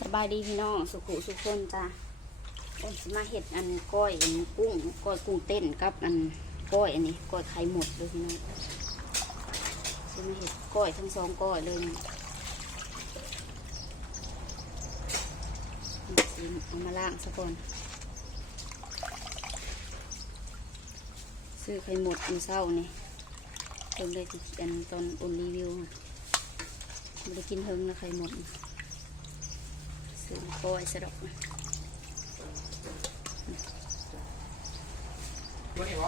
สบายดีพี่น้องสุขุสุขคนจ้าผมสมาเห็ดอันก้อยอันกุ้งก้อยกุ้งเต้นกับอันก้อยอันนี้ก้อยไข่หมดเลยพี่น้องสิมาเห็ดก้อยทั้งสองก้อยเลยเอามาล่างซะก่อนซื้อไข่หมดอันเศร้านี่เพิ่งได้ที่อันตอนอุ่นรีวิวไม่ได้กินเพิ่งนะไข่หมด ซื้อก้อยสะดอกนะ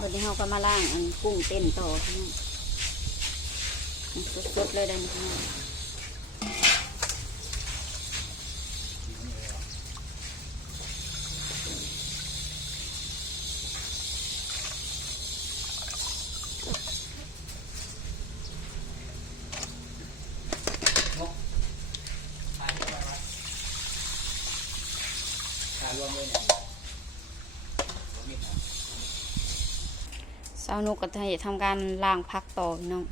วันนี้เราก็มาล่างอันกุ้งเต้นต่อพี่น้องสดๆเลยได้ไหมพี่น้อง สาวนุกก็จะทำการล่างพักต่อพี่น้อง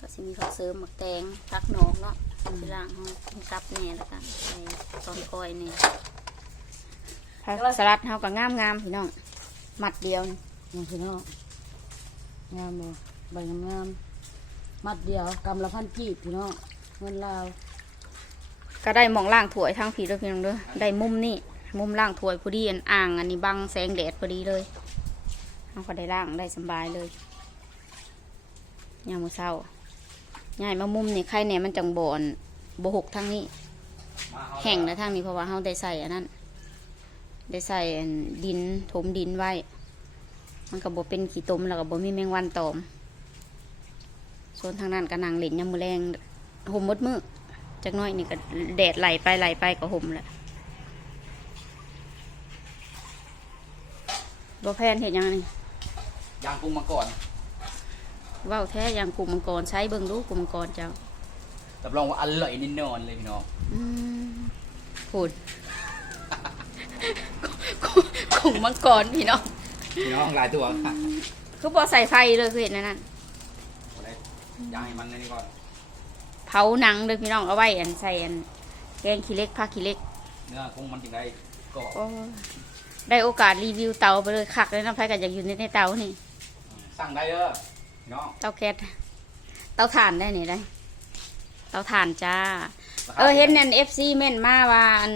ก็จะมีผักเสริมหมักแตงพักหนองเนาะไปล่างห้องกับแน่แล้วกันในตอนก้อยนี่ผักสลัดเฮาก็งามงามๆพี่น้องหมัดเดียวนี่นี่พี่น้องงามเลยใบงามๆมัดเดียวกำละพันกีบพี่น้องเงินลาว ก็ได้มองล่างถวยทางผีด้วยพี่น้องเด้อได้มุมนี่มุมล่างถวยพอดีอันอ่างอันนี้บังแสงแดดพอดีเลยเราก็ได้ล่างได้สบายเลยยามมื้อเช้าง่ายมามุมนี่ใครเนี่ยมันจังบ่อนบหกทางนี้ แห้งนะทางนี้เพราะว่าเราได้ใส่อันนั้นได้ใส่ดินถมดินไว้ มันก็บ่เป็นขี้ตมแล้วก็บ่มีแมงวันตอมส่วนทางนั้นก็นางเล่นยามมือแรงห่มมดมือ จักหน้อยนี่ก็แดดไหลไปไหลไปก็ห่มแหละบ่แพนเห็นยังนี่ยางกุ้งมาก่อนเว้าแท้อย่างกลุ่มมังกรใช้เบิ่งดูกลุ่มมังกรเจ้ารับรองว่าอร่อยแน่นอนเลยพี่น้องอืมพูดกลุ่มมังกรพี่น้องพี่น้องหลายตัวค่ะคือพอใส่ไฟเลยคือเห็นนั่นนะบ่ได้ยางให้มันในนี่ก่อน เผาหนังเลยพี่น้องเอาไว้อันใส่อันแกงขี้เล็กผักขี้เล็กเนื้อกุ้งมันจึงได้ก็โอ้ได้โอกาสรีวิวเตาไปเลยคักเลยนะไฟกันอยากอยู่ในในเตานี่สั่งได้เด้อพี่น้องเตาแก๊สเตาถ่านได้นี่ได้ เตาถ่านจ้า เออเห็นนั่นเอฟซีเม่นมาว่าอัน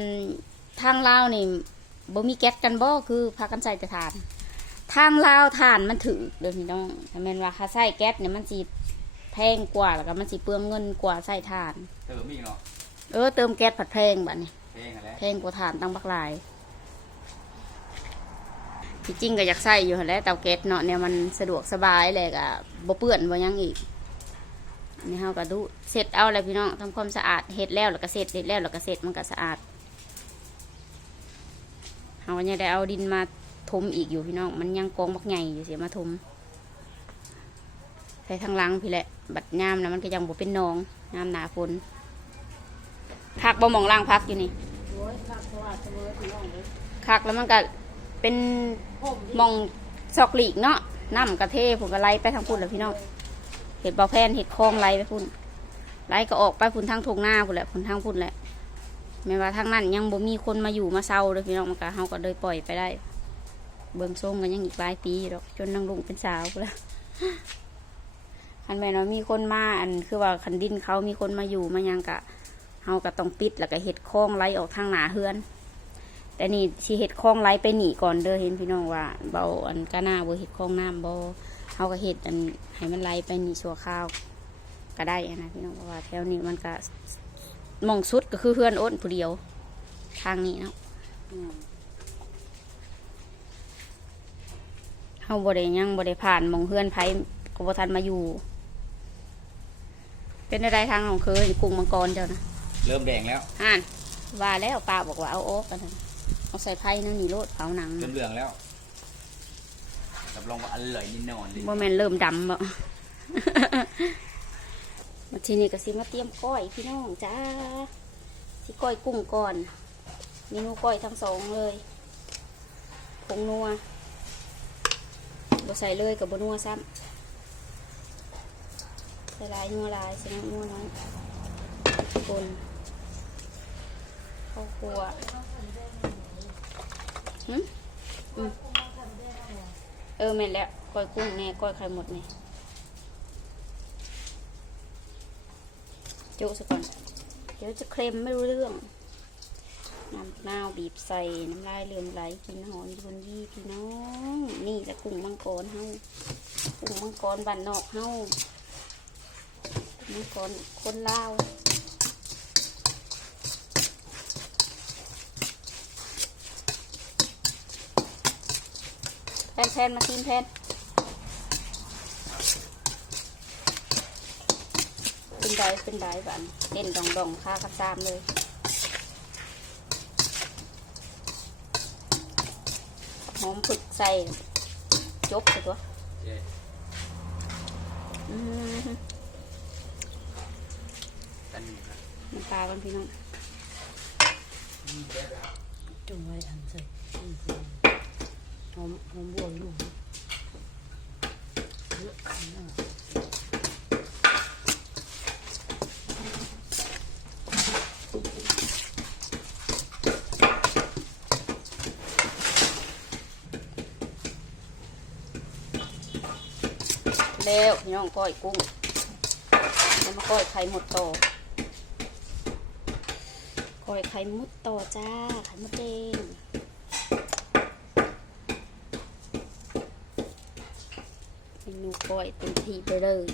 ทางลาวนี่บ่มีแก๊สกันบ่คือพากันใส่แต่ถ่าน ทางลาวถ่านมันถือเด้อพี่น้องถ้าแม่นว่าค่าใช้แก๊สเนี่ยมันสิ แพงกว่าแล้วก็มันสิเปลืองเงินกว่าใส่ถ่าน เติมอีกเนาะเออเติมแก๊สผัดแพงบัดนี้เพลงอะไรแพงกว่าถ่านตั้งบักหลายที่จริงก็อยากใส่อยู่หั่นแหล้วเตาแก๊สเนาะเนี่ยมันสะดวกสบายเลยก็บ่เปื้อนบ่หยังอีกอันนี้เฮาก็ดูเสร็จเอาเลยพี่น้องทำความสะอาดเฮ็ดแล้วแล้วก็เสร็จเฮ็ดแล้วแล้วก็เสร็จมันก็สะอาดเฮาก็ยังได้เอาดินมาถมอีกอยู่พี่น้อง มันยังกองบักใหญ่อยู่เสียมาถม ใส่ทางหลังพี่แหละ บัดยามนะมันก็ยังบ่เป็นหนองยามหนาฝนพักบ่มองล่างพักอยู่นี่คักสวัสดิ์เลยคักแล้วมันก็เป็นมองซอกหลีกเนาะน้ำกระเทผมก็ไล่ไปทางพุ่นแหละพี่น้องเห็ดเบาแพนเห็ดคลองไล่ไปพุ่นไล่ก็ออกไปพุ่นทางทงหน้าพุ่นแหละพุ่นทางพุ่นแหละแม้ว่าทางนั้นยังบ่มีคนมาอยู่มาเศร้าเลยพี่น้องมันก็เฮาก็เลยปล่อยไปได้ เบิ่งทรงกันยังอีกหลายปีอยู่ดอกจนนางลุงเป็นสาวแล้ว คันแม่นว่ามีคนมาอันคือว่าคันดินเขามีคนมาอยู่มายังกะเฮาก็ต้องปิดแล้วก็เห็ดคลองไล่ออกทางหนาเฮือน แต่นี่สิเห็ดคลองไล่ไปหนีก่อนเด้อเห็นพี่น้องว่า เบาอันก้าหน้าบ่เห็ดคลองน้ำบ่เฮาก็เห็ดอันให้มันไล่ไปหนีชั่วข้าวก็ได้นะพี่น้องเพราะว่าแถวนี้มันก็มองสุดก็คือเฮือนอ้นผู้เดียว ทางนี้เนาะเฮาบ่ได้ยังบ่ได้ผ่านมองเฮือนไผก็บ่ทันมาอยู่ เป็นได้ทางของเคยกุ้งมังกรเจ้านะเริ่มแดงแล้วอ่านว่าแล้วป้าบอกว่าเอาออกกันนะเอาใส่ไผ่นั่นนี่โลดเผาหนังเริ่มเหลืองแล้วรับรองว่าอร่อยแน่นอนเลยบ่แม่นเริ่มดำบ่มาทีนี้ก็สิมาเตรียมก้อยพี่น้องจ้าสิก้อยกุ้งก่อนเมนูก้อยทั้งสองเลยผงนัวบ่ใส่เลยกับบ่นัวซ้ำใส่ลายนัวลายใส่น้ำนัวน้อยคนข้าวคั่วหืมอืมเออแม่นแล้วก้อยกุ้งแน่ก้อยไข่หมดนี่จุซะก่อน เดี๋ยวจะเค็มไม่รู้เรื่อง น้ำนาวบีบใส่น้ำลายเลื่อมไหลกินหอนบนยี่พี่น้อง นี่แหละกุ้งมังกรเฮากุ้งมังกรบ้านนอกเฮา มังกรคนลาวแพนแพนมากินแพนเป็นไดเป็นไดบ้านเต้นดองดองค่ากระซามเลยหอมฝึกใส่ จบเลยตัว เย้ อืม กันหนึ่งครับ น้ำ ปลากันพี่น้องจุ่มไว้อันใส่หอมหอมบัวลูกเยอะอันนั้นแล้วพี่น้องก้อยกุ้งแล้วมาก้อยไข่หมดโต อก้อยไข่มดโตอจ้า ไข่มุดแดงเมนูก้อยเต็มที่ไปเลย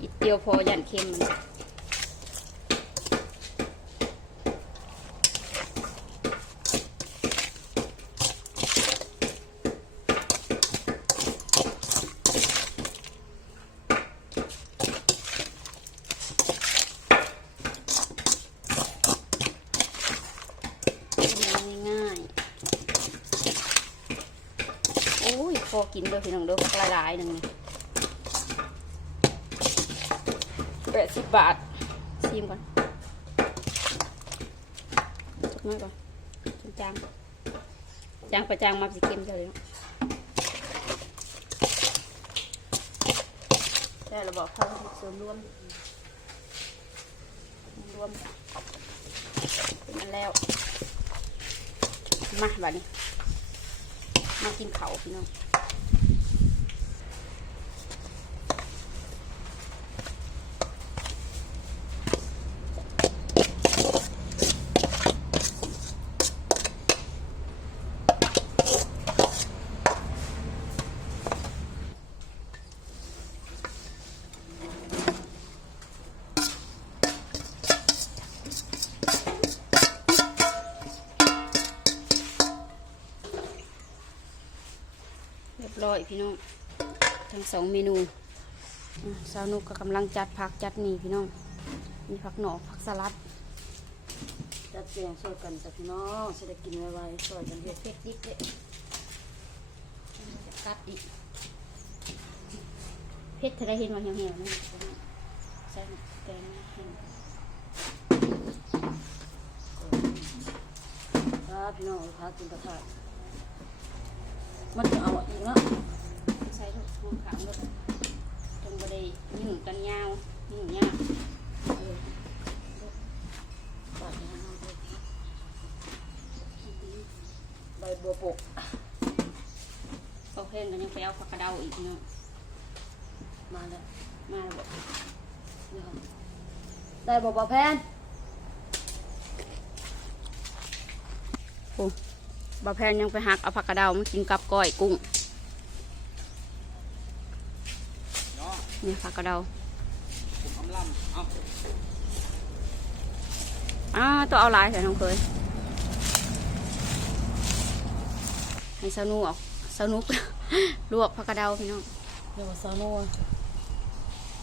อีกเดียวพอยันเค็มมัน ง่ายๆโอ้ยพอกินเด้อพี่น้องเด้อพักหลายๆหนึ่งนี่แปดสิบบาทชิมก่อนสักหน้อยก่อนจางจางไปจางมาสิเค็มเจ้าเลยเนาะใช่เราบอกเขาส่วนรวมรวมเป็นอันแล้ว มาบัดนี้ มากินเขาพี่น้อง ร้อยพี่น้อง ทั้งสองเมนูสาวนุกก็กำลังจัดผักจัดหนี่พี่น้อง มีผักหนอกผักสลัด จัดเสียงช่วยกันจ้ะพี่น้องจะได้กินไวๆช่วยกันเฮ็ดเผ็ดดิบเลยกัดอีกเผ็ดทะเลเห็นว่าเหี่ยวๆนั่ใส่แกงเห็นครับพี่น้องพากินกระทะ มันจะเอาอีกเนาะใส่ลูกหัวขาวเลยจนบ่ได้ยิ่งกันยาวยิ่งยาวเออปัดให้น้องด้วยใบบัวปกก็เพิ่นกันยังไปเอาผักกระเดาอีกเนาะมาแล้วมาแล้วบอกนี่ครับได้บอกว่าแพน บ่แพนยังไปหักเอาผักกระเดามากินกับก้อยกุ้งเนาะนี่ผักกระเดาผมอำลำเอ้าอ้าวตัวเอาหลายใส่น้องเคยให้สนุกเอาสนุกลวกผักกระเดาพี่น้องเรียกว่าซาโน่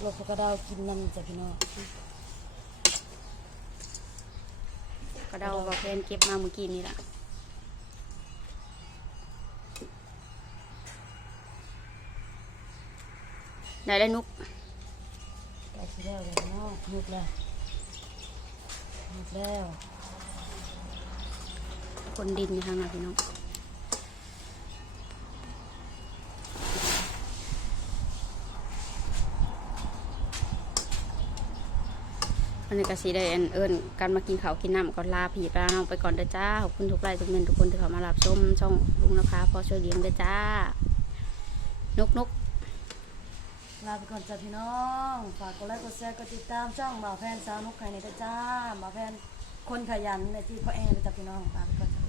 โลกกระดาวกินนั่นจ้ะพี่น้องกระเดาบ่แพนเก็บมาเมื่อกี้นี่แหละ ได้แล้วนุกไก่ชิ้แล้วเลยเนาะนุกแล้วนุกแล้วคนดินนงคะพี่น้องอันนี้ก็สีได้เอิญการมากินเขากินน้ำก่อนลาผีลาน้องไปก่อนเด้จ้า ขอบคุณทุกไลน์ทุกเมนทุกคนที่เขามารับชมช่องลุงนภาพอช่วยเลี้ยงเด้จ้า นุกนุก ลาไปก่อนจ้าพี่น้อง ฝากกดไลค์กดแชร์กดติดตามช่องหมาแพนสาวนุกไข่ในเด้อจ้าหมาแพนคนขยันในที่พ่อแอนจ้าพี่น้องลาไปก่อน